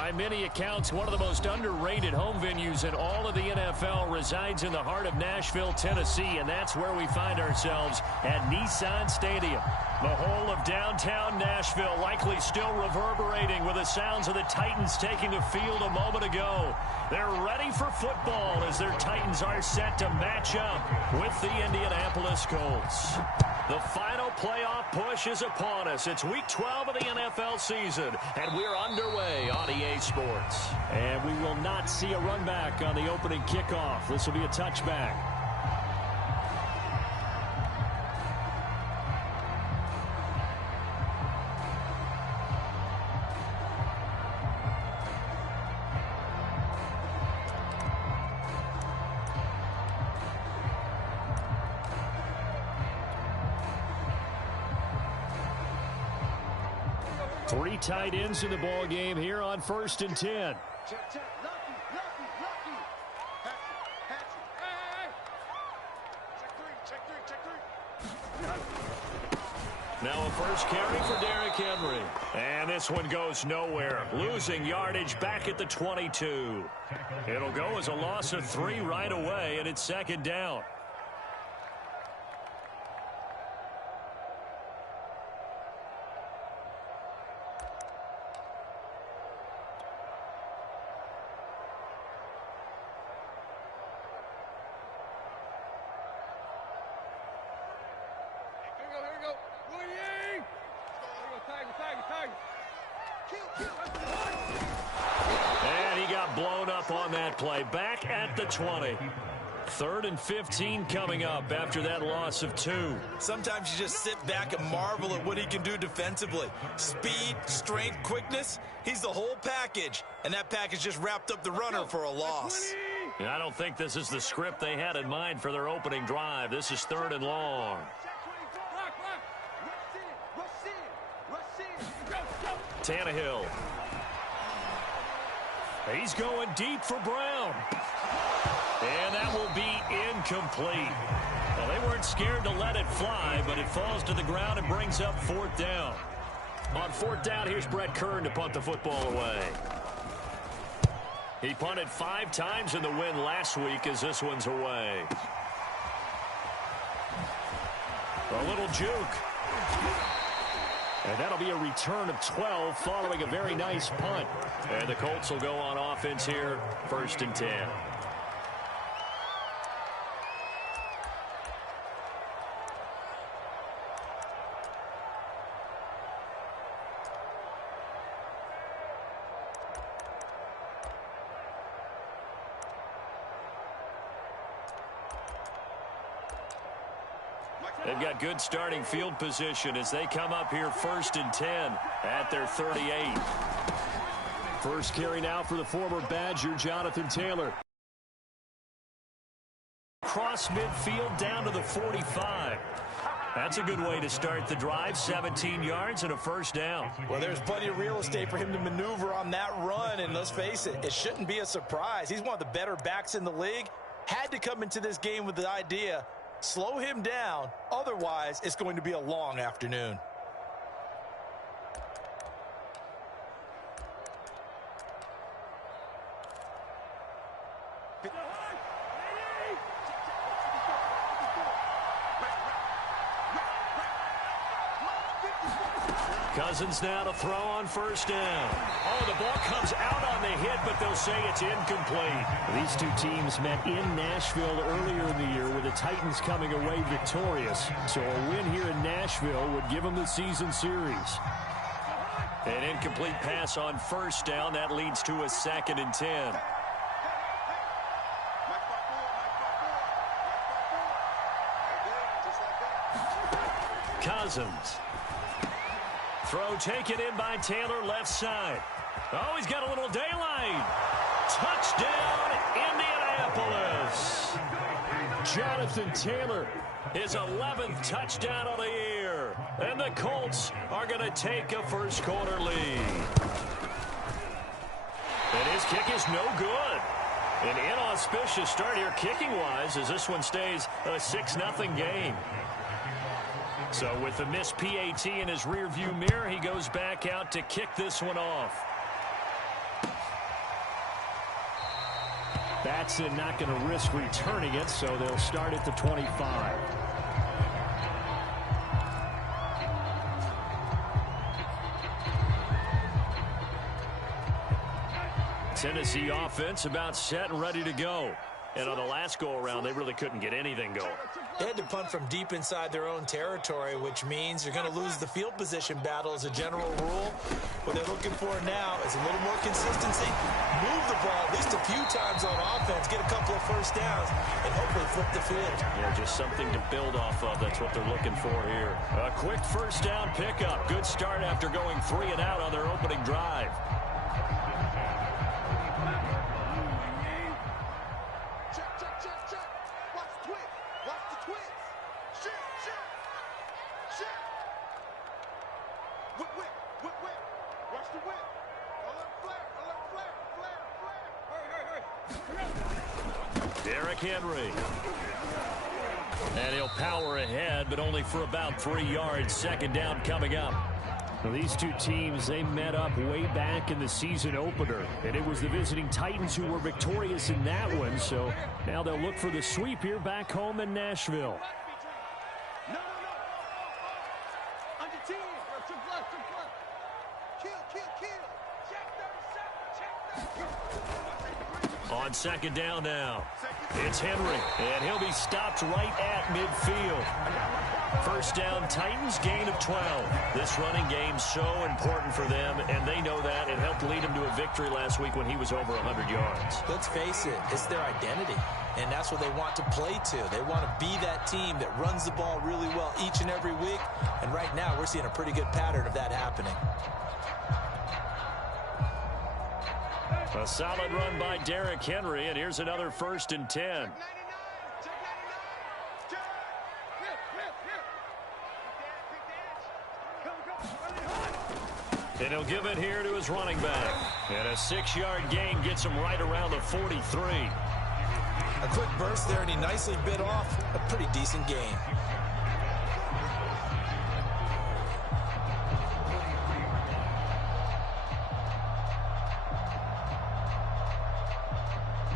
By many accounts, one of the most underrated home venues in all of the NFL resides in the heart of Nashville, Tennessee, and that's where we find ourselves at Nissan Stadium. The whole of downtown Nashville likely still reverberating with the sounds of the Titans taking the field a moment ago. They're ready for football as their Titans are set to match up with the Indianapolis Colts. The final playoff push is upon us. It's Week 12 of the NFL season, and we're underway on EA Sports. And we will not see a run back on the opening kickoff. This will be a touchback. Three tight ends in the ball game here on 1st and 10. Now a first carry for Derrick Henry. And this one goes nowhere. Losing yardage back at the 22. It'll go as a loss of 3 right away, and it's 2nd down. And he got blown up on that play. Back at the 20. 3rd and 15 coming up after that loss of 2. Sometimes you just sit back and marvel at what he can do defensively. Speed, strength, quickness. He's the whole package. And that package just wrapped up the runner for a loss. I don't think this is the script they had in mind for their opening drive. This is 3rd and long. Tannehill. He's going deep for Brown. And that will be incomplete. Well, they weren't scared to let it fly, but it falls to the ground and brings up 4th down. On 4th down, here's Brett Kern to punt the football away. He punted 5 times in the win last week as this one's away. A little juke. And that'll be a return of 12 following a very nice punt. And the Colts will go on offense here, 1st and 10. They've got good starting field position as they come up here 1st and 10 at their 38. First carry now for the former Badger, Jonathan Taylor. Cross midfield down to the 45. That's a good way to start the drive. 17 yards and a 1st down. Well, there's plenty of real estate for him to maneuver on that run, and let's face it, it shouldn't be a surprise. He's one of the better backs in the league. Had to come into this game with the idea, slow him down, otherwise it's going to be a long afternoon. Cousins now to throw on 1st down. Oh, the ball comes out on the hit, but they'll say it's incomplete. These two teams met in Nashville earlier in the year with the Titans coming away victorious. So a win here in Nashville would give them the season series. An incomplete pass on 1st down. That leads to a 2nd and 10. Cousins. Throw taken in by Taylor, left side. Oh, he's got a little daylight. Touchdown, Indianapolis. Jonathan Taylor, his 11th touchdown of the year. And the Colts are going to take a first quarter lead. And his kick is no good. An inauspicious start here kicking-wise as this one stays a 6-0 game. So with the missed PAT in his rearview mirror, he goes back out to kick this one off. Batson not going to risk returning it, so they'll start at the 25. Tennessee offense about set and ready to go. And on the last go-around, they really couldn't get anything going. They had to punt from deep inside their own territory, which means you're going to lose the field position battle as a general rule. What they're looking for now is a little more consistency. Move the ball at least a few times on offense, get a couple of first downs, and hopefully flip the field. Yeah, just something to build off of. That's what they're looking for here. A quick first down pickup. Good start after going 3 and out on their opening drive. Derrick Henry. And he'll power ahead, but only for about 3 yards. Second down coming up. Well, these two teams, they met up way back in the season opener. And it was the visiting Titans who were victorious in that one. So now they'll look for the sweep here back home in Nashville. On second down now, it's Henry, and he'll be stopped right at midfield. First down, Titans, gain of 12. This running game so important for them, and they know that. It helped lead him to a victory last week when he was over 100 yards. Let's face it, it's their identity, and that's what they want to play to. They want to be that team that runs the ball really well each and every week, and right now we're seeing a pretty good pattern of that happening. A solid run by Derrick Henry, and here's another 1st and 10. And he'll give it here to his running back. And a 6-yard gain gets him right around the 43. A quick burst there, and he nicely bit off a pretty decent gain.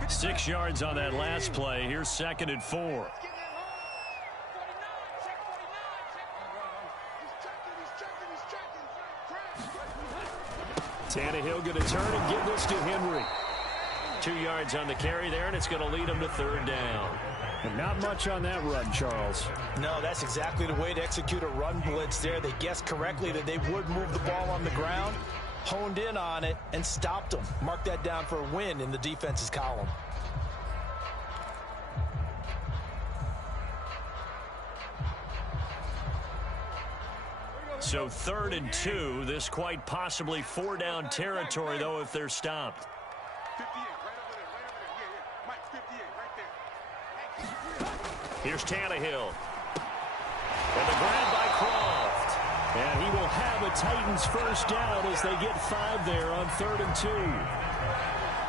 Six yards on that last play. Here's 2nd and 4. Tannehill going to turn and give this to Henry. 2 yards on the carry there, and it's going to lead him to 3rd down. And not much on that run, Charles. No, that's exactly the way to execute a run blitz there. They guessed correctly that they would move the ball on the ground, honed in on it, and stopped them. Mark that down for a win in the defense's column. So 3rd and 2. This quite possibly 4-down territory, though, if they're stopped. 58, right over there. Mike, 58, right there. Here's Tannehill. And the grab by Croft. And he will have a Titans first down as they get 5 there on 3rd and 2.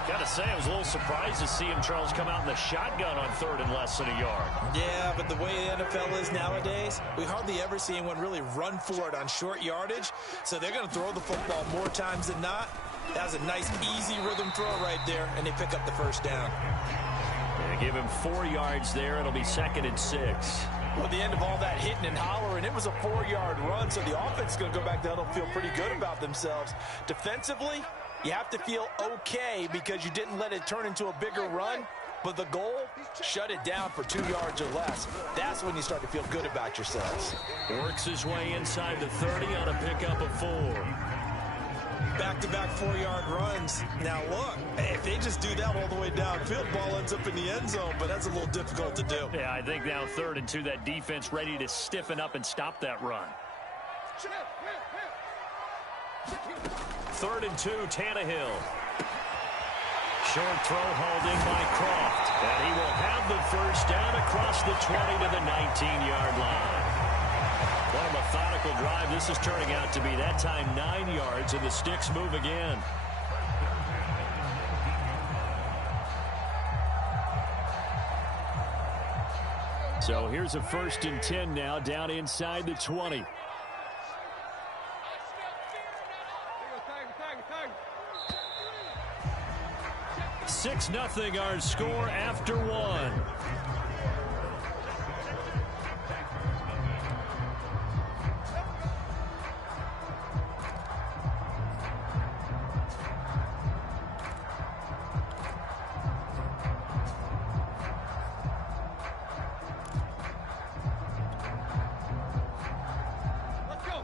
Gotta say, I was a little surprised to see him, Charles, come out in the shotgun on 3rd and less than a yard. Yeah, but the way the NFL is nowadays, we hardly ever see anyone really run for it on short yardage. So they're going to throw the football more times than not. That was a nice, easy rhythm throw right there, and they pick up the first down. They give him 4 yards there. It'll be 2nd and 6. Well, at the end of all that hitting and hollering, it was a 4-yard run, so the offense is going to go back there and feel pretty good about themselves. Defensively, you have to feel okay because you didn't let it turn into a bigger run, but the goal, shut it down for 2 yards or less. That's when you start to feel good about yourselves. Works his way inside the 30 on a pickup of 4. Back-to-back 4-yard runs. Now, look, if they just do that all the way downfield, ball ends up in the end zone, but that's a little difficult to do. Yeah, I think now 3rd and 2, that defense ready to stiffen up and stop that run. 3rd and 2, Tannehill. Short throw hauled in by Croft. And he will have the first down across the 20 to the 19-yard line. What a methodical drive this is turning out to be. That time 9 yards, and the sticks move again. So here's a 1st and 10 now, down inside the 20. 6-0 our score after one.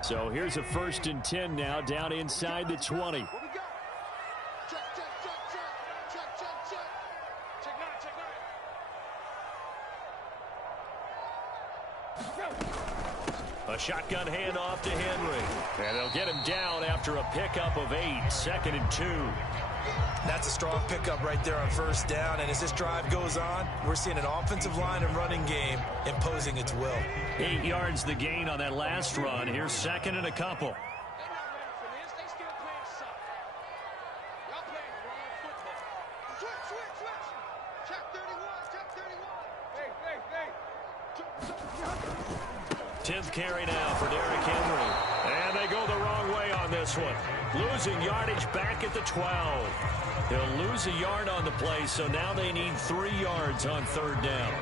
So here's a 1st and 10 now, down inside the 20. A shotgun handoff to Henry. And they'll get him down after a pickup of 8, 2nd and 2. That's a strong pickup right there on 1st down. And as this drive goes on, we're seeing an offensive line and running game imposing its will. 8 yards the gain on that last run. Here's 2nd and a couple. Tenth carry now for Derrick Henry. And they go the wrong way on this one. Losing yardage back at the 12. They'll lose a yard on the play, so now they need 3 yards on 3rd down.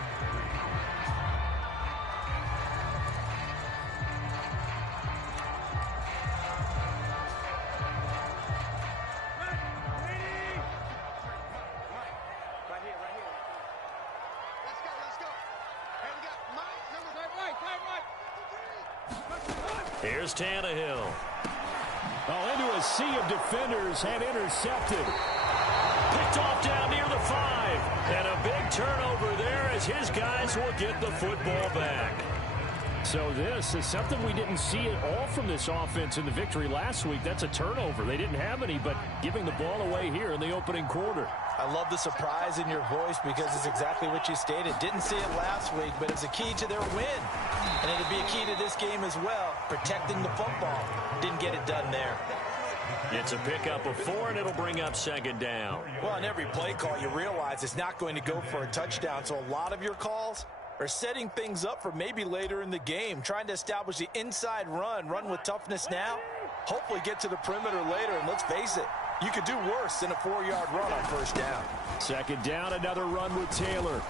Here's Tannehill. Oh, into a sea of defenders and intercepted. Picked off down near the 5. And a big turnover there as his guys will get the football back. So this is something we didn't see at all from this offense in the victory last week. That's a turnover. They didn't have any, but giving the ball away here in the opening quarter. I love the surprise in your voice because it's exactly what you stated. Didn't see it last week, but it's a key to their win. And it'll be a key to this game as well, protecting the football. Didn't get it done there. It's a pickup of 4, and it'll bring up 2nd down. Well, on every play call, you realize it's not going to go for a touchdown. So a lot of your calls are setting things up for maybe later in the game, trying to establish the inside run with toughness now, hopefully get to the perimeter later. And let's face it, you could do worse than a 4-yard run on 1st down. 2nd down, another run with Taylor.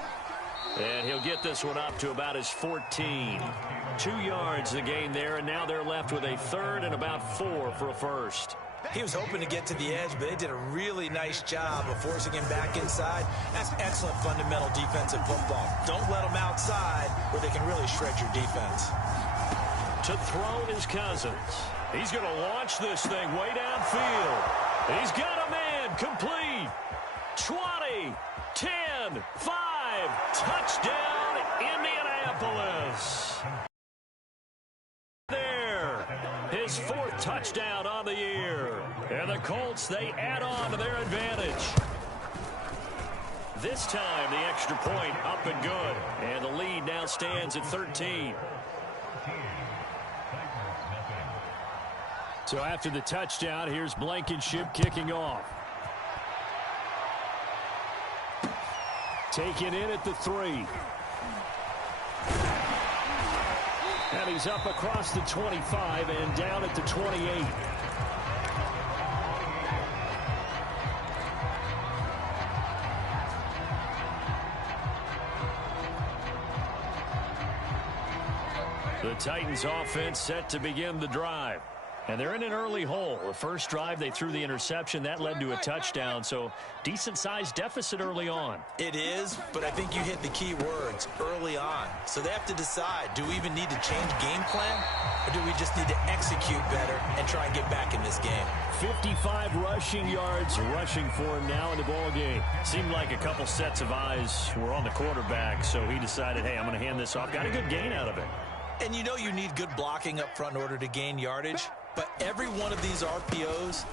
And he'll get this one up to about his 14. 2 yards the gain there, and now they're left with a 3rd and about 4 for a 1st. He was hoping to get to the edge, but they did a really nice job of forcing him back inside. That's excellent fundamental defensive football. Don't let them outside where they can really shred your defense. To throw is Cousins. He's going to launch this thing way downfield. He's got a man complete. 20, 10, 5, touchdown, Indianapolis. There, his 4th touchdown on the year. And the Colts, they add on to their advantage. This time, the extra point up and good. And the lead now stands at 13. So after the touchdown, here's Blankenship kicking off. Taken in at the 3. And he's up across the 25 and down at the 28. The Titans offense set to begin the drive. And they're in an early hole. The first drive, they threw the interception. That led to a touchdown. So decent-sized deficit early on. It is, but I think you hit the key words, early on. So they have to decide, do we even need to change game plan? Or do we just need to execute better and try and get back in this game? 55 rushing yards rushing for him now in the ball game. Seemed like a couple sets of eyes were on the quarterback. So he decided, hey, I'm going to hand this off. Got a good gain out of it. And you know you need good blocking up front in order to gain yardage. But every one of these RPOs,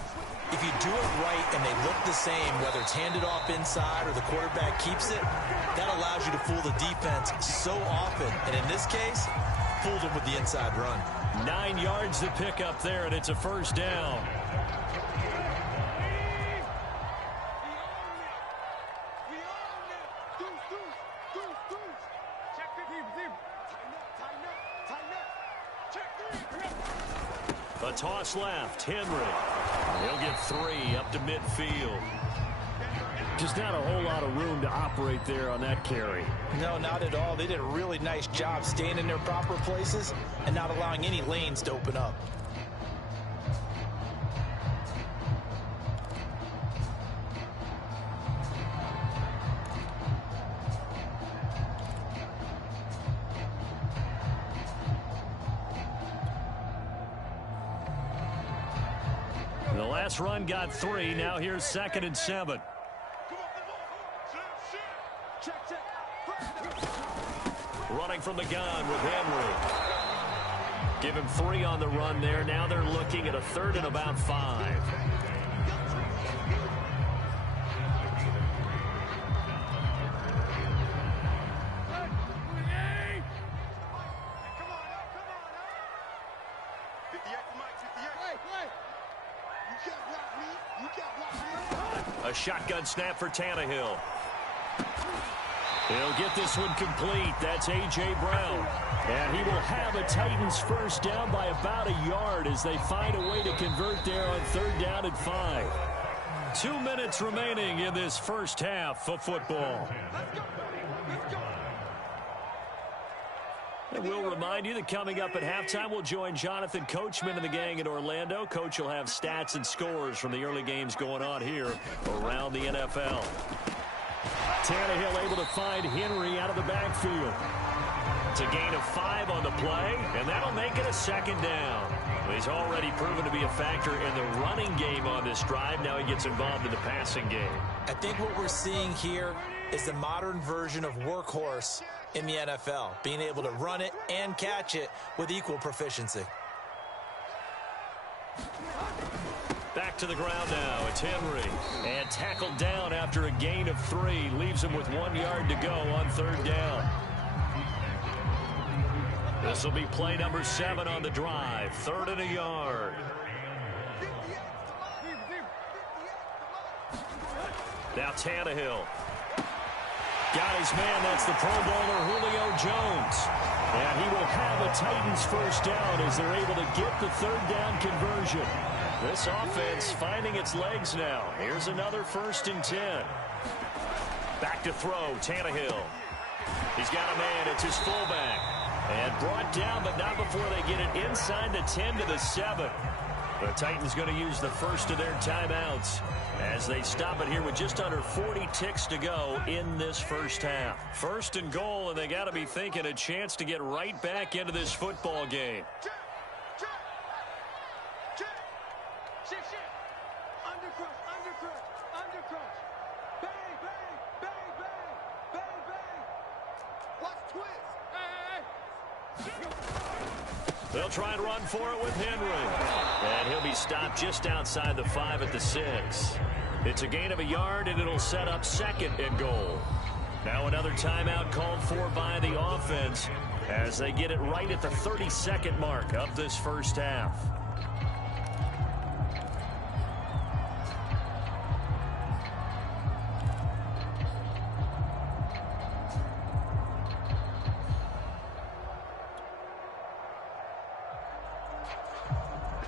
if you do it right and they look the same, whether it's handed off inside or the quarterback keeps it, that allows you to fool the defense so often. And in this case, fooled them with the inside run. 9 yards to pick up there, and it's a 1st down. A toss left, Henry. He'll get 3 up to midfield. Just not a whole lot of room to operate there on that carry. No, not at all. They did a really nice job staying in their proper places and not allowing any lanes to open up. The last run got 3. Now here's 2nd and 7. Running from the gun with Henry. Give him 3 on the run there. Now they're looking at a 3rd and about 5. A shotgun snap for Tannehill. He'll get this one complete. That's A.J. Brown. And he will have a Titans first down by about a yard as they find a way to convert there on 3rd down and 5. 2 minutes remaining in this first half of football. And we'll remind you that coming up at halftime, we'll join Jonathan Coachman and the gang in Orlando. Coach will have stats and scores from the early games going on here around the NFL. Tannehill able to find Henry out of the backfield. It's a gain of 5 on the play, and that'll make it a 2nd down. He's already proven to be a factor in the running game on this drive. Now he gets involved in the passing game. I think what we're seeing here is the modern version of workhorse in the NFL, being able to run it and catch it with equal proficiency. Back to the ground now. It's Henry. And tackled down after a gain of 3. Leaves him with 1 yard to go on 3rd down. This will be play number 7 on the drive. 3rd and a yard. Now Tannehill. Got his man. That's the Pro Bowler Julio Jones. And he will have a Titans first down as they're able to get the 3rd down conversion. This offense finding its legs now. Here's another 1st and 10. Back to throw, Tannehill. He's got a man. It's his fullback. And brought down, but not before they get it inside the 10 to the 7. The Titans going to use the first of their timeouts as they stop it here with just under 40 ticks to go in this first half. 1st and goal, and they got to be thinking a chance to get right back into this football game. They'll try and run for it with Henry. And he'll be stopped just outside the 5 at the 6. It's a gain of a yard, and it'll set up 2nd and goal. Now another timeout called for by the offense as they get it right at the 32nd mark of this first half.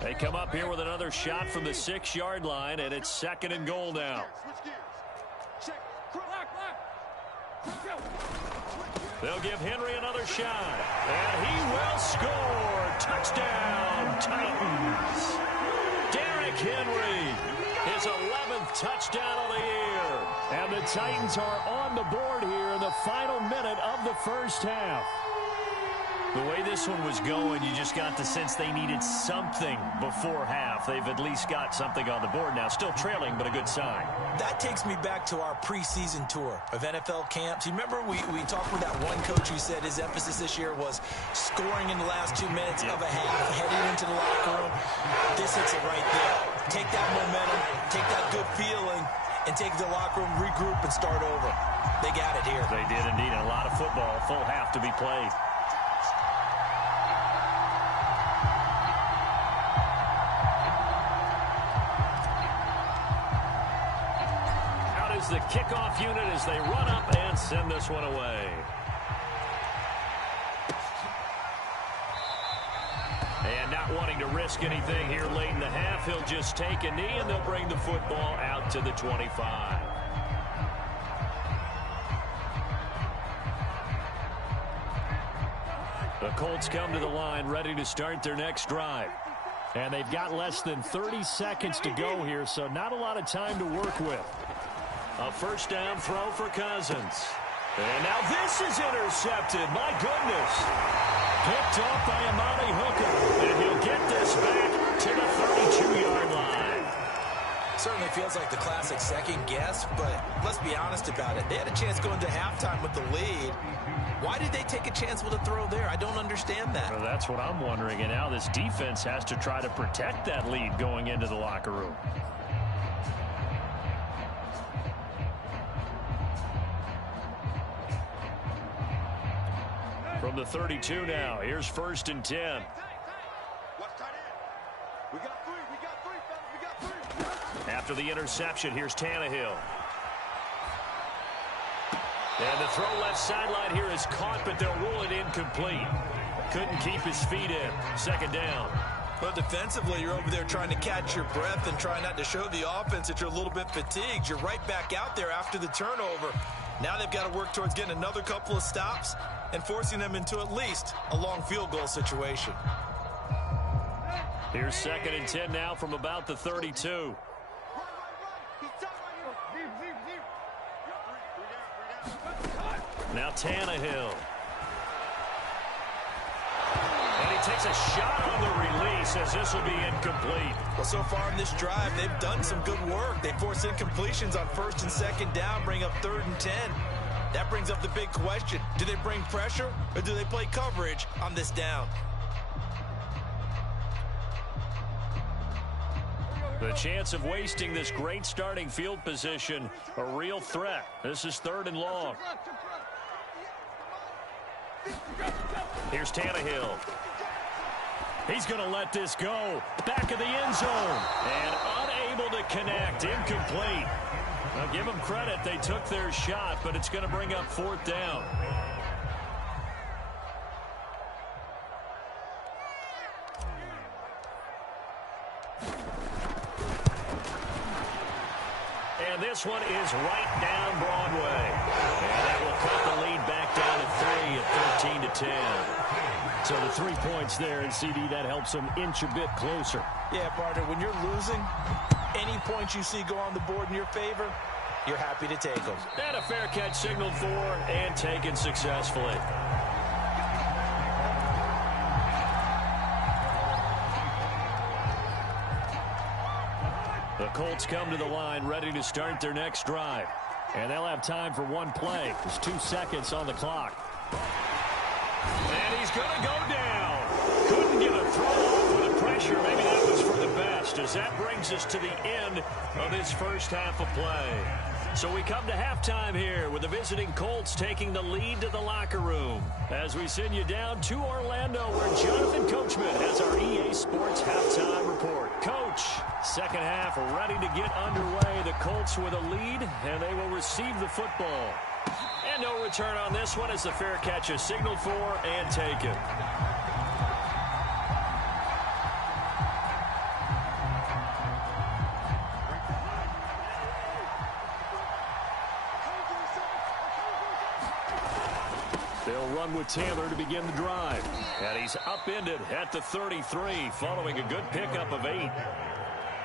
They come up here with another shot from the 6-yard line, and it's 2nd and goal now. They'll give Henry another shot, and he will score. Touchdown, Titans. Derrick Henry, his 11th touchdown of the year. And the Titans are on the board here in the final minute of the first half. The way this one was going, you just got the sense they needed something before half. They've at least got something on the board now. Still trailing, but a good sign. That takes me back to our preseason tour of NFL camps. You remember we talked with that one coach who said his emphasis this year was scoring in the last 2 minutes of a half, heading into the locker room. This hits it right there. Take that momentum, take that good feeling, and take the locker room, regroup, and start over. They got it here. They did indeed. A lot of football, full half to be played. The kickoff unit as they run up and send this one away. And not wanting to risk anything here late in the half, he'll just take a knee and they'll bring the football out to the 25. The Colts come to the line ready to start their next drive. And they've got less than 30 seconds to go here, so not a lot of time to work with. A first down throw for Cousins. And now this is intercepted. My goodness. Picked off by Amani Hooker. And he'll get this back to the 32-yard line. Certainly feels like the classic second guess, but let's be honest about it. They had a chance going to halftime with the lead. Why did they take a chance with a throw there? I don't understand that. Well, that's what I'm wondering. And now this defense has to try to protect that lead going into the locker room. From the 32 now, here's 1st and 10. We got three, fellas, we got three. After the interception, here's Tannehill. And the throw left sideline here is caught, but they'll rule it incomplete. Couldn't keep his feet in. 2nd down. Well, defensively, you're over there trying to catch your breath and try not to show the offense that you're a little bit fatigued. You're right back out there after the turnover. Now they've got to work towards getting another couple of stops and forcing them into at least a long field goal situation. Here's 2nd and 10 now from about the 32. Now Tannehill. And he takes a shot on the release as this will be incomplete. Well, so far in this drive, they've done some good work. They force incompletions on 1st and 2nd down, bring up 3rd and 10. That brings up the big question. Do they bring pressure or do they play coverage on this down? The chance of wasting this great starting field position, a real threat. This is 3rd and long. Here's Tannehill. He's going to let this go. Back of the end zone. And unable to connect. Incomplete. Now give them credit. They took their shot, but it's going to bring up 4th down. And this one is right down Broadway. And that will cut the lead back down to 3 at 13-10. So the 3 points there, and CD, that helps them inch a bit closer. Yeah, partner, when you're losing, any points you see go on the board in your favor, you're happy to take them. And a fair catch signaled for and taken successfully. The Colts come to the line ready to start their next drive. And they'll have time for one play. There's 2 seconds on the clock. And he's going to go down. Couldn't get a throw off with the pressure. Maybe that was for the best, as that brings us to the end of this first half of play. So we come to halftime here with the visiting Colts taking the lead to the locker room. As we send you down to Orlando, where Jonathan Coachman has our EA Sports halftime report. Coach, second half ready to get underway. The Colts with a lead, and they will receive the football. And no return on this one as the fair catch is signaled for and taken. They'll run with Taylor to begin the drive. And he's upended at the 33 following a good pickup of 8.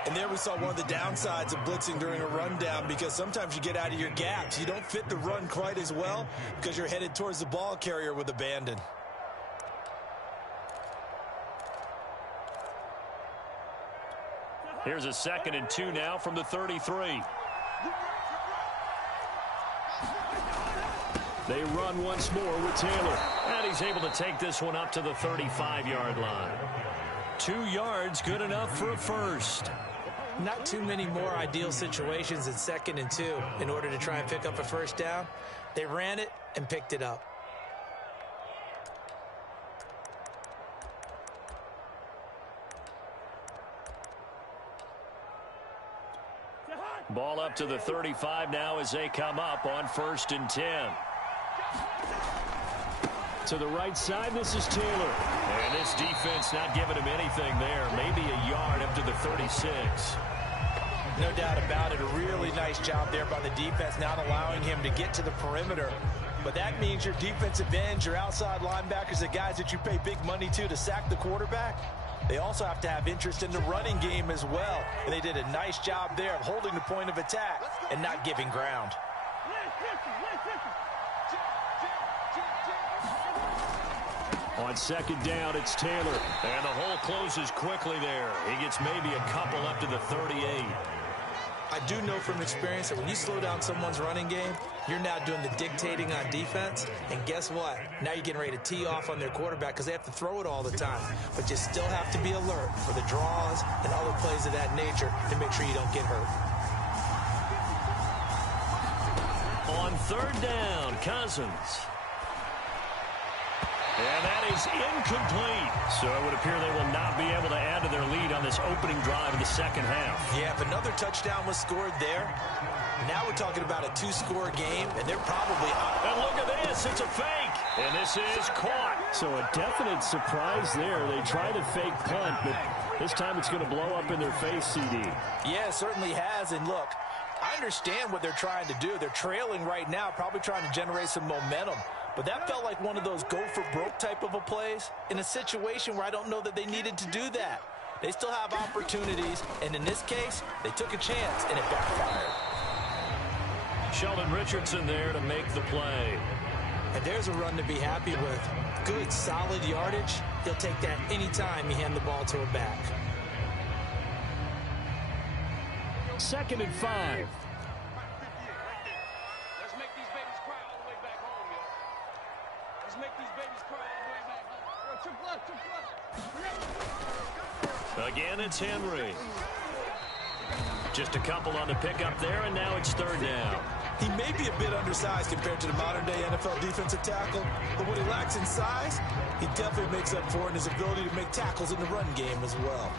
And there we saw one of the downsides of blitzing during a rundown, because sometimes you get out of your gaps. You don't fit the run quite as well because you're headed towards the ball carrier with abandon. Here's a 2nd and 2 now from the 33. They run once more with Taylor. And he's able to take this one up to the 35-yard line. 2 yards, good enough for a first. Not too many more ideal situations in 2nd and 2 in order to try and pick up a first down. They ran it and picked it up. Ball up to the 35 now as they come up on 1st and 10. To the right side, this is Taylor. And this defense not giving him anything there. Maybe a yard up to the 36. No doubt about it. A really nice job there by the defense, not allowing him to get to the perimeter But that means your defensive ends, your outside linebackers, the guys that you pay big money to sack the quarterback, they also have to have interest in the running game as well. And they did a nice job there of holding the point of attack and not giving ground. On second down, it's Taylor. And the hole closes quickly there. He gets maybe a couple up to the 38. I do know from experience that when you slow down someone's running game, you're now doing the dictating on defense. And guess what? Now you're getting ready to tee off on their quarterback because they have to throw it all the time. But you still have to be alert for the draws and other plays of that nature to make sure you don't get hurt. On third down, Cousins. And that is incomplete. So it would appear they will not be able to add to their lead on this opening drive of the second half. Yeah, if another touchdown was scored there, now we're talking about a two-score game, and they're probably up. And look at this. It's a fake. And this is caught. So a definite surprise there. They try the fake punt, but this time it's going to blow up in their face, CD. Yeah, it certainly has. And look, I understand what they're trying to do. They're trailing right now, probably trying to generate some momentum. But that felt like one of those go-for-broke type of a plays in a situation where I don't know that they needed to do that. They still have opportunities, and in this case, they took a chance, and it backfired. Sheldon Richardson there to make the play. And there's a run to be happy with. Good, solid yardage. He'll take that anytime you hand the ball to a back. 2nd and 5. Again, it's Henry. Just a couple on the pickup there, and now it's third down. He may be a bit undersized compared to the modern-day NFL defensive tackle, but what he lacks in size, he definitely makes up for in his ability to make tackles in the run game as well.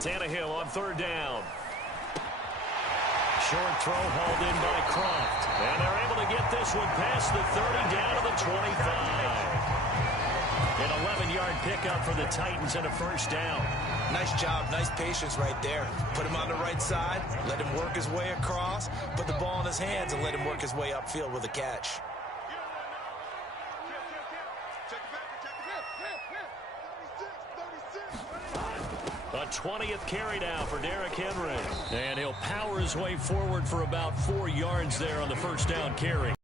Tannehill on third down. Short throw hauled in by Croft. And they're able to get this one past the 30 down to the 25. An 11-yard pickup for the Titans and a first down. Nice job, nice patience right there. Put him on the right side, let him work his way across, put the ball in his hands, and let him work his way upfield with a catch. A 20th carry down for Derrick Henry. And he'll power his way forward for about 4 yards there on the first down carry. If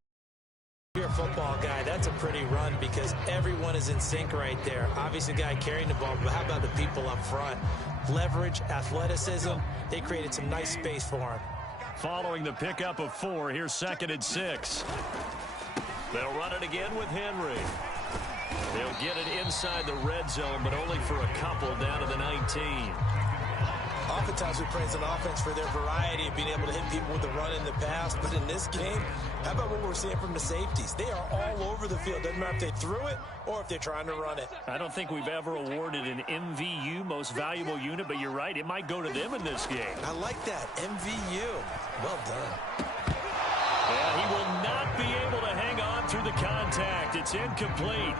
you're a football guy, that's a pretty run because everyone is in sync right there. Obviously, the guy carrying the ball, but how about the people up front? Leverage, athleticism, they created some nice space for him. Following the pickup of 4, here's 2nd and 6. They'll run it again with Henry. They'll get it inside the red zone, but only for a couple down to the 19. Oftentimes we praise an offense for their variety of being able to hit people with the run in the pass, but in this game, how about what we're seeing from the safeties? They are all over the field. Doesn't matter if they threw it or if they're trying to run it. I don't think we've ever awarded an MVU, most valuable unit, but you're right, it might go to them in this game. I like that, MVU. Well done. Yeah, he will not be able to hang on through the contact. It's incomplete.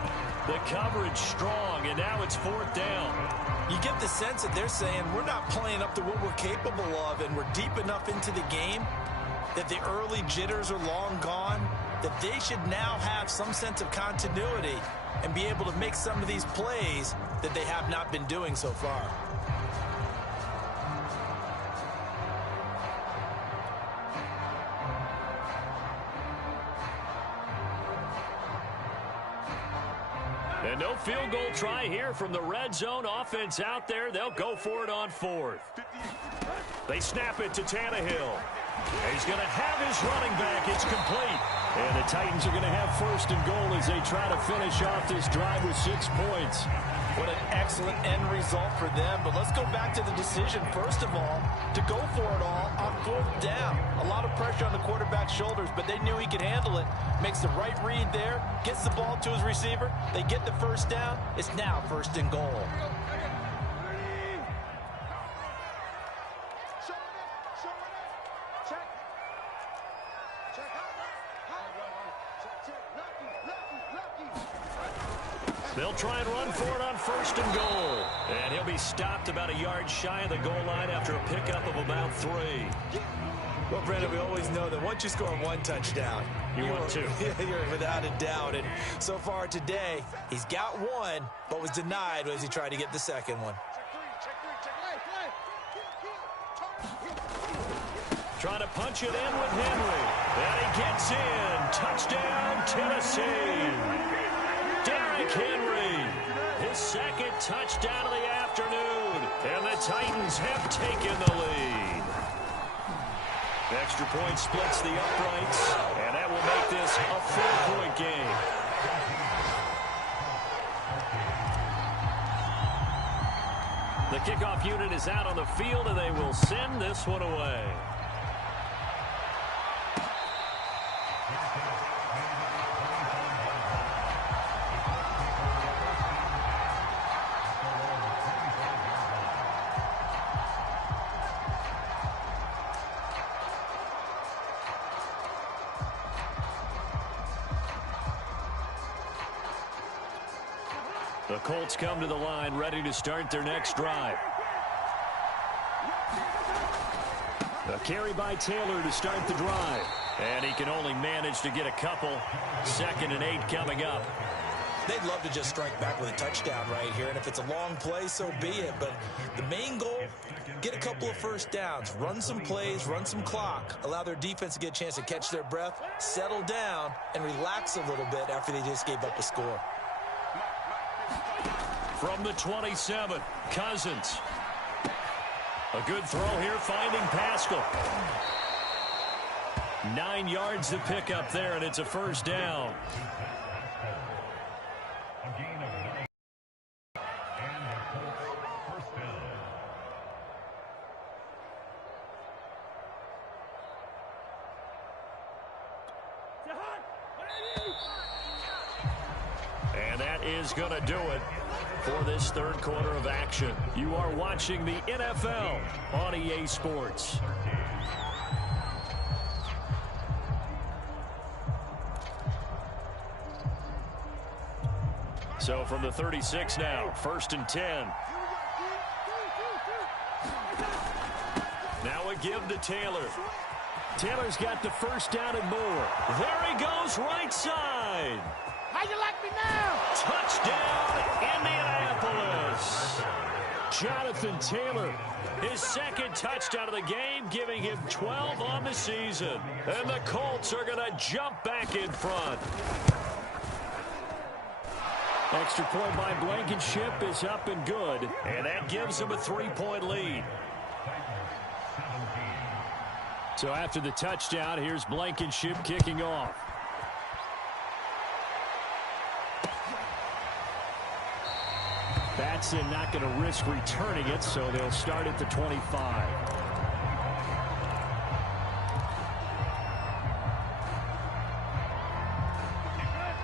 The coverage strong, and now it's 4th down. You get the sense that they're saying we're not playing up to what we're capable of, and we're deep enough into the game that the early jitters are long gone, that they should now have some sense of continuity and be able to make some of these plays that they have not been doing so far. And no field goal try here from the red zone offense out there. They'll go for it on 4th. They snap it to Tannehill. He's going to have his running back. It's complete. And the Titans are going to have first and goal as they try to finish off this drive with 6 points. What an excellent end result for them. But let's go back to the decision, first of all, to go for it all on 4th down. A lot of pressure on the quarterback's shoulders, but they knew he could handle it. Makes the right read there, gets the ball to his receiver. They get the first down. It's now first and goal. They'll try and run for it on first and goal. And he'll be stopped about a yard shy of the goal line after a pickup of about 3. Well, Brandon, we always know that once you score 1 touchdown, you want 2. You're without a doubt. And so far today, he's got 1, but was denied as he tried to get the second one. Trying to punch it in with Henry. And he gets in. Touchdown, Tennessee. Derrick Henry, his 2nd touchdown of the afternoon, and the Titans have taken the lead. Extra point splits the uprights, and that will make this a 4-point game. The kickoff unit is out on the field, and they will send this one away. The Colts come to the line, ready to start their next drive. A carry by Taylor to start the drive. And he can only manage to get a couple. 2nd and 8 coming up. They'd love to just strike back with a touchdown right here, and if it's a long play, so be it. But the main goal, get a couple of first downs, run some plays, run some clock, allow their defense to get a chance to catch their breath, settle down, and relax a little bit after they just gave up a score. From the 27, Cousins. A good throw here, finding Pascal. 9 yards to pick up there, and it's a first down. And that is going to do it for this 3rd quarter of action. You are watching the NFL on EA Sports. So from the 36 now, 1st and 10. Now a give to Taylor. Taylor's got the first down and more. There he goes, right side. How you like me now? Touchdown, Indianapolis. Jonathan Taylor, his 2nd touchdown of the game, giving him 12 on the season. And the Colts are going to jump back in front. Extra point by Blankenship is up and good. And that gives them a 3-point lead. So after the touchdown, here's Blankenship kicking off. Batson not going to risk returning it, so they'll start at the 25.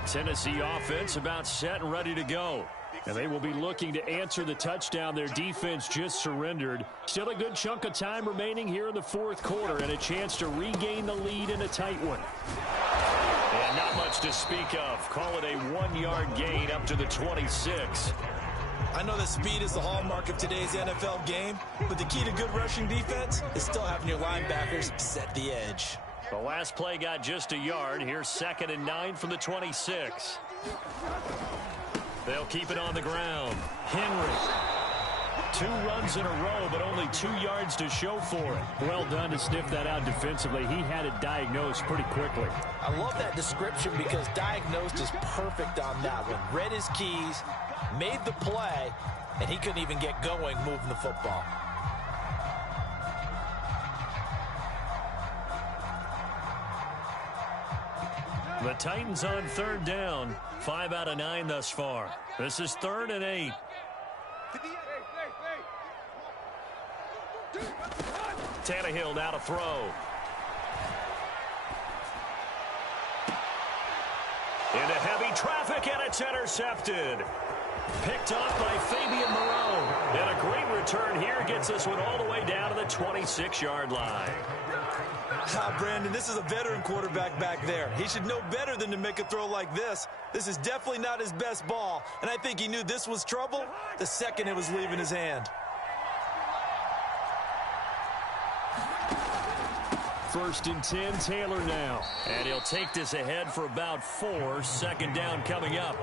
Tennessee offense about set and ready to go. And they will be looking to answer the touchdown their defense just surrendered. Still a good chunk of time remaining here in the 4th quarter and a chance to regain the lead in a tight one. And not much to speak of. Call it a 1-yard gain up to the 26. I know that speed is the hallmark of today's NFL game, but the key to good rushing defense is still having your linebackers set the edge. The last play got just a yard. Here's 2nd and 9 from the 26. They'll keep it on the ground. Henry. 2 runs in a row, but only 2 yards to show for it. Well done to sniff that out defensively. He had it diagnosed pretty quickly. I love that description because diagnosed is perfect on that one. Read his keys, made the play, and he couldn't even get going moving the football. The Titans on third down. 5 out of 9 thus far. This is 3rd and 8. Tannehill now to throw. Into heavy traffic, and it's intercepted. Picked off by Fabian Moreau. And a great return here gets this one all the way down to the 26-yard line. Brandon, this is a veteran quarterback back there. He should know better than to make a throw like this. This is definitely not his best ball, and I think he knew this was trouble the second it was leaving his hand. 1st and 10, Taylor now. And he'll take this ahead for about 4. 2nd down coming up.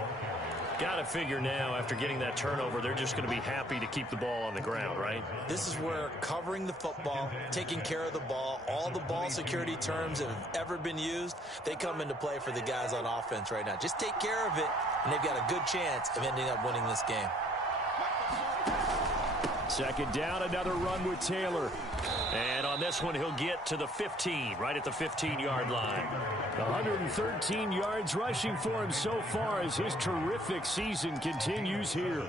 Got to figure now, after getting that turnover, they're just going to be happy to keep the ball on the ground, right? This is where covering the football, taking care of the ball, all the ball security terms that have ever been used, they come into play for the guys on offense right now. Just take care of it, and they've got a good chance of ending up winning this game. 2nd down, another run with Taylor. And on this one, he'll get to the 15, right at the 15-yard line. 113 yards rushing for him so far as his terrific season continues here.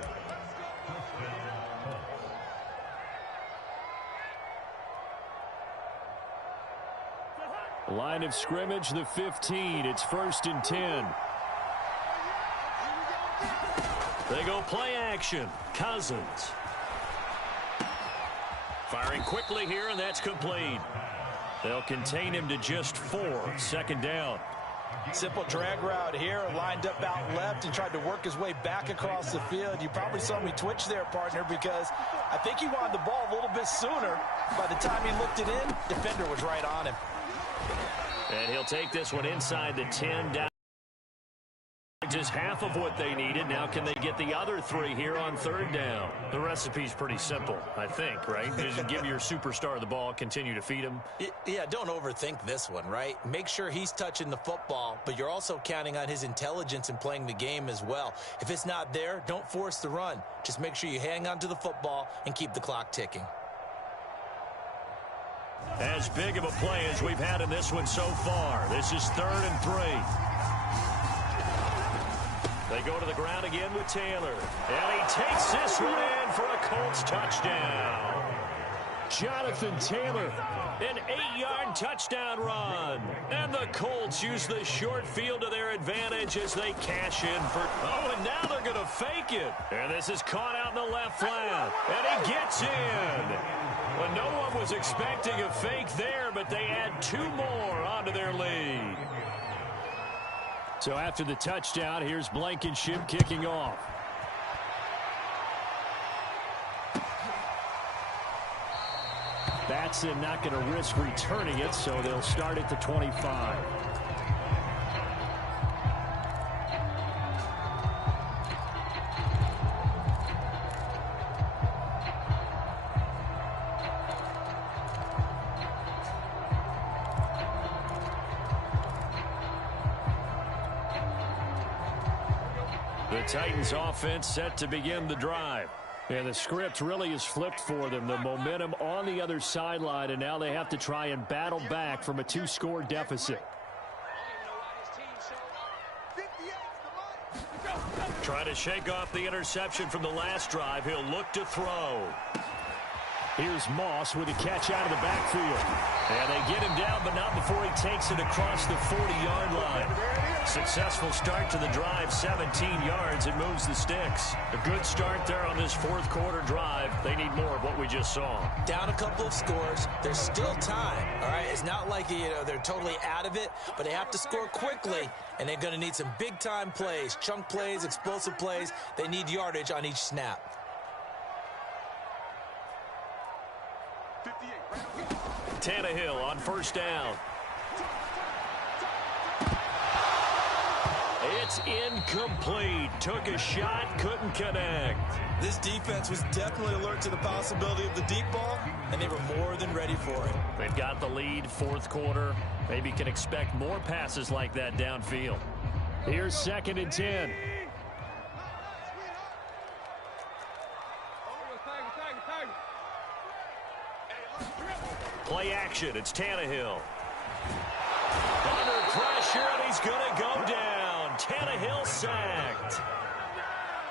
Line of scrimmage, the 15. It's 1st and 10. They go play action. Cousins. Firing quickly here, and that's complete. They'll contain him to just 4. 2nd down. Simple drag route here, lined up out left and tried to work his way back across the field. You probably saw me twitch there, partner, because I think he wanted the ball a little bit sooner. By the time he looked it in, defender was right on him. And he'll take this one inside the 10 down. Just half of what they needed. Now can they get the other 3 here on 3rd down? The recipe's pretty simple, I think, right? Just give your superstar the ball, continue to feed him. Yeah, don't overthink this one, right? Make sure he's touching the football, but you're also counting on his intelligence in playing the game as well. If it's not there, don't force the run. Just make sure you hang on to the football and keep the clock ticking. As big of a play as we've had in this one so far. This is 3rd and 3. They go to the ground again with Taylor. And he takes this one in for a Colts touchdown. Jonathan Taylor. An 8-yard touchdown run. And the Colts use the short field to their advantage as they cash in for... Oh, and now they're going to fake it. And this is caught out in the left flat. And he gets in. Well, no one was expecting a fake there, but they add 2 more onto their lead. So after the touchdown, here's Blankenship kicking off. Batson not going to risk returning it, so they'll start at the 25. The Titans offense set to begin the drive. Yeah, the script really is flipped for them. The momentum on the other sideline, and now they have to try and battle back from a 2-score deficit. Try to shake off the interception from the last drive. He'll look to throw. Here's Moss with a catch out of the backfield. And they get him down, but not before he takes it across the 40-yard line. Successful start to the drive, 17 yards. It moves the sticks. A good start there on this 4th quarter drive. They need more of what we just saw. Down a couple of scores. There's still time, all right? It's not like, they're totally out of it, but they have to score quickly, and they're going to need some big-time plays, chunk plays, explosive plays. They need yardage on each snap. Tannehill on 1st down. It's incomplete. Took a shot, couldn't connect. This defense was definitely alert to the possibility of the deep ball, and they were more than ready for it. They've got the lead, 4th quarter. Maybe can expect more passes like that downfield. Here's 2nd and 10. Play action. It's Tannehill. Under pressure, and he's going to go down. Tannehill sacked.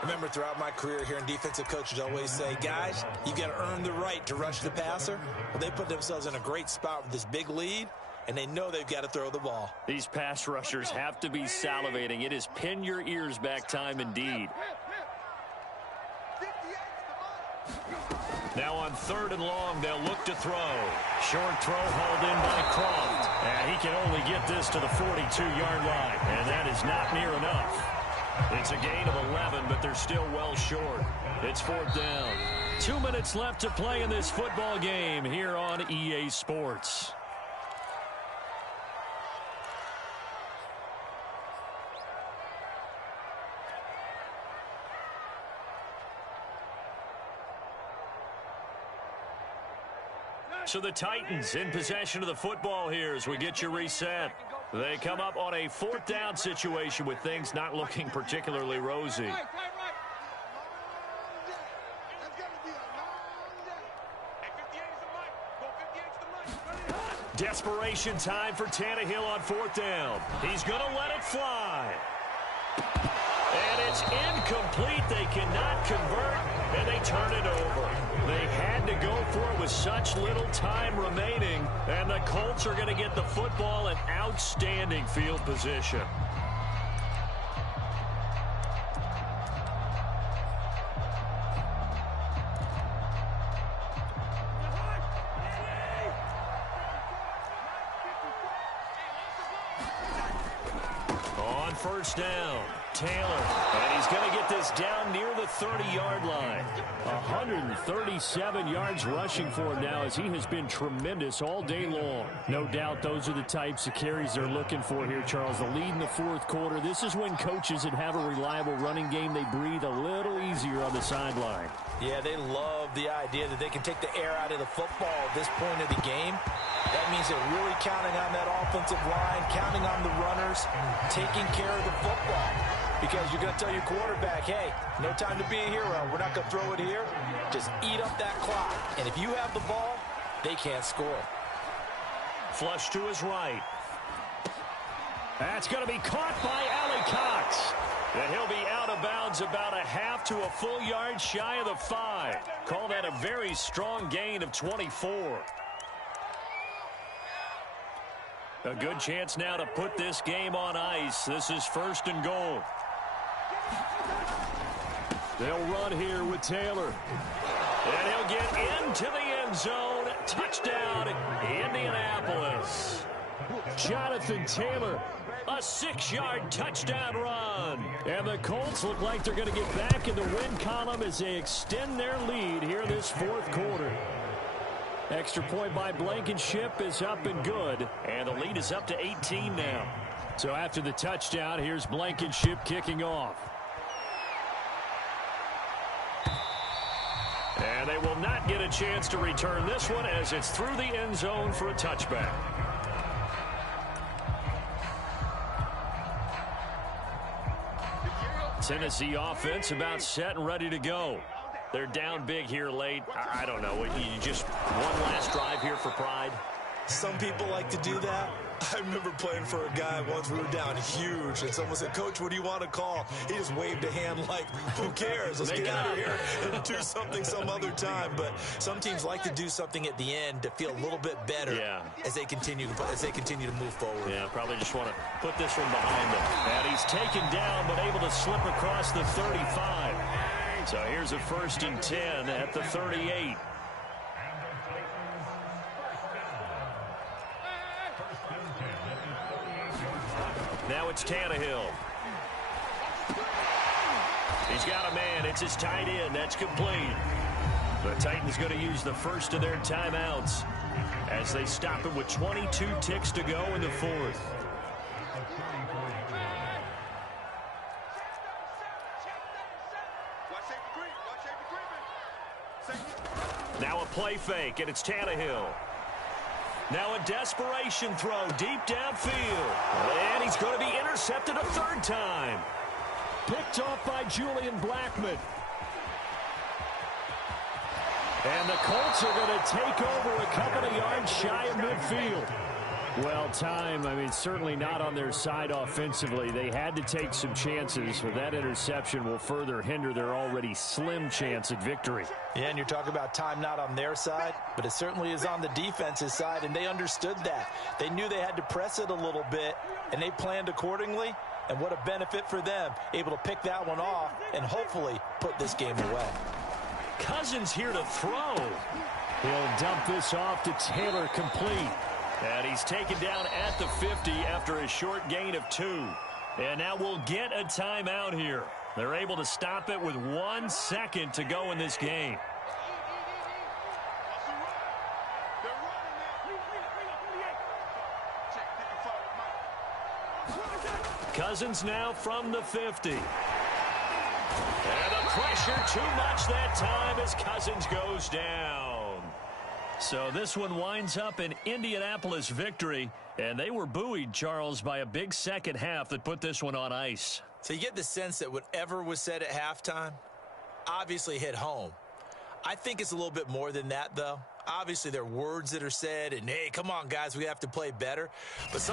Remember, throughout my career here, defensive coaches always say, guys, you got to earn the right to rush the passer. Well, they put themselves in a great spot with this big lead, and they know they've got to throw the ball. These pass rushers have to be salivating. It is pin your ears back time indeed. Now on 3rd and long, they'll look to throw. Short throw hauled in by Croft. And he can only get this to the 42-yard line. And that is not near enough. It's a gain of 11, but they're still well short. It's 4th down. 2 minutes left to play in this football game here on EA Sports. So the Titans in possession of the football here as we get you reset. They come up on a 4th down situation with things not looking particularly rosy. Desperation time for Tannehill on 4th down. He's going to let it fly. And it's incomplete. They cannot convert, and they turn it over. They had to go for it with such little time remaining, and the Colts are going to get the football in outstanding field position. On 1st down, Taylor, and he's going to get this down near the 30-yard line. 137 yards rushing for him now as he has been tremendous all day long. No doubt those are the types of carries they're looking for here, Charles. The lead in the 4th quarter. This is when coaches that have a reliable running game, they breathe a little easier on the sideline. Yeah, they love the idea that they can take the air out of the football at this point of the game. That means they're really counting on that offensive line, counting on the runners, taking care of the football. Because you're going to tell your quarterback, hey, no time to be a hero. We're not going to throw it here. Just eat up that clock. And if you have the ball, they can't score. Flush to his right. That's going to be caught by Allie Cox. And he'll be out of bounds about a half to a full yard shy of the 5. Call that a very strong gain of 24. A good chance now to put this game on ice. This is 1st and goal. They'll run here with Taylor. And he'll get into the end zone. Touchdown, Indianapolis. Jonathan Taylor, a 6-yard touchdown run. And the Colts look like they're going to get back in the win column as they extend their lead here this 4th quarter. Extra point by Blankenship is up and good. And the lead is up to 18 now. So after the touchdown, here's Blankenship kicking off. And they will not get a chance to return this one as it's through the end zone for a touchback. Tennessee offense about set and ready to go. They're down big here late. I don't know. You just one last drive here for pride? Some people like to do that. I remember playing for a guy once. We were down huge, and someone said, Coach, what do you want to call? He just waved a hand like, who cares? Let's get out of here and do something some other time. But some teams like to do something at the end to feel a little bit better as they continue to move forward. Yeah, probably just want to put this one behind them. And he's taken down, but able to slip across the 35. So here's a 1st and 10 at the 38. Now it's Tannehill. He's got a man. It's his tight end. That's complete. The Titans going to use the first of their timeouts as they stop it with 22 ticks to go in the 4th. Now a play fake, and it's Tannehill. Now a desperation throw deep downfield. And he's going to be intercepted a 3rd time. Picked off by Julian Blackmon. And the Colts are going to take over a couple of yards shy of midfield. Well, time, certainly not on their side offensively. They had to take some chances, but that interception will further hinder their already slim chance at victory. Yeah, and you're talking about time not on their side, but it certainly is on the defense's side, and they understood that. They knew they had to press it a little bit, and they planned accordingly, and what a benefit for them, able to pick that one off and hopefully put this game away. Cousins here to throw. He'll dump this off to Taylor, complete. And he's taken down at the 50 after a short gain of 2. And now we'll get a timeout here. They're able to stop it with 1 second to go in this game. Cousins now from the 50. And the pressure too much that time as Cousins goes down. So this one winds up an Indianapolis victory, and they were buoyed, Charles, by a big second half that put this one on ice. So you get the sense that whatever was said at halftime obviously hit home. I think it's a little bit more than that, though. Obviously, there are words that are said, and, hey, come on, guys, we have to play better. But